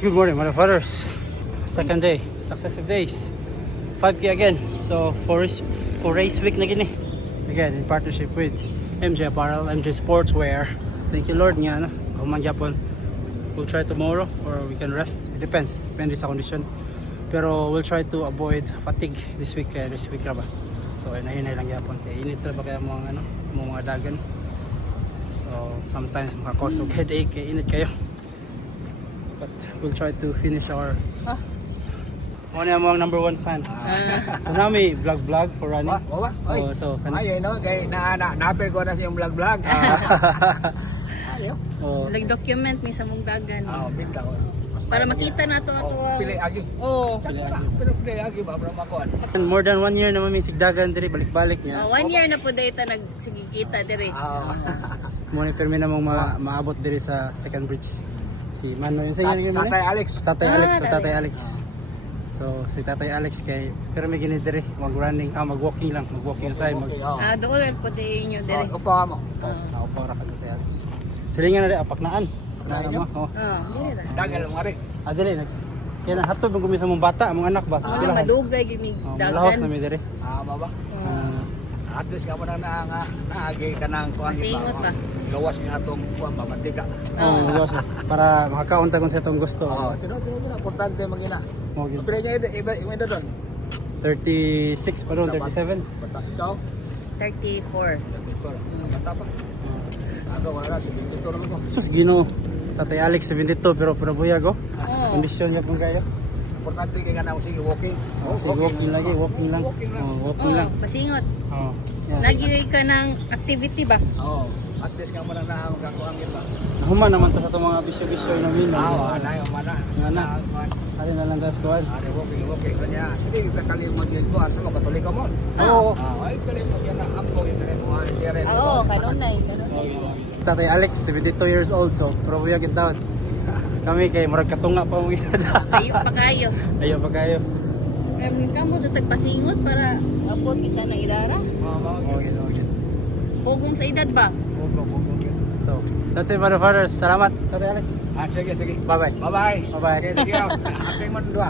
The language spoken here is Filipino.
Good morning, motherfuckers. Second day, successive days. 5K again. So for race week na gini. Again, in partnership with MJ Apparel, MJ Sportswear. Thank you Lord nga, no? Human Japon. We'll try tomorrow or we can rest. It depends. Depende sa condition. Pero we'll try to avoid fatigue this week. This week ra ba? So inay lang Japon. Kaya init ra ba kaya mga dagan. So sometimes makakause og headache, kaya init kayo. But we'll try to finish our ano yung number 1 fan. So nami vlog for running. Oy. So Ay no, kay na-appear ko na sa yung vlog. Ayo. Nag-document ni sa mong dagan. Binta ko. Para makita na to ato. Pili agi. Pero pili agi ba para makuan. more than 1 year na may sigdagan diri balik-balik niya. 1 year na po data nagsigikita diri. Monitor mi na mong maabot diri sa second bridge. Si Mano yung sa inyo Tatay Alex. Tatay Alex. So si Tatay Alex kay pero may gini diri mag-running, mag-walking lang, mag-walking sa Doon po din nyo diri. Upa mo. Naupaw ra ka Tatay Alex. Silingan na di apaknaan. Paknaan mo. Diri ra. Dagal mo ri. Dili kaya na hatod ng gumisa mong bata, mong anak ba? Wala madugay gimi Lahos na dagan. mi diri. Baba. At least ka mo na naagi ka ng kuan Masingot ba? Gawas nga atong kuan ba mantika. Lahos para makakaunta kung sa itong gusto. Tino importante magina. Mo gyud. Pero niya iba doon. 36 pa ron, 37. Bata ikaw. 34. Bata pa. Ako wala si 22 naman ko. Sus Gino. Tatay Alex 72 pero buyag oh. Kondisyon niya pong kayo. Importante kay nga na sige walking. Sige, walking lagi, walking lang. Walking lang. Masingot. Oh. Lagi ka ng activity ba? At least nga mo na magkakuhangin ba. Nahuman naman ta sa itong mga bisyo-bisyo na min. Ana yung mana. Ana. Ari na lang tas kuan. Walking kanya. Hindi kita kali mag-go asa mo katolik ka mo. Oo. Ay kali mo yan ang ampo ito mo share. Oo, kanunay. Tatay Alex 72 years old so pero buyag in town. Kami kay murag katunga pa mo gina. Ayo pa kayo. Ayo pa kayo. Kamo datag pasingot para abot kita ng idara. Okay. Pugong sa edad ba? So, that's it motherfuckers. Salamat Tatay Alex. Sige. Bye-bye. Bye-bye. Bye-bye. Okay, thank you. Ating mo dua.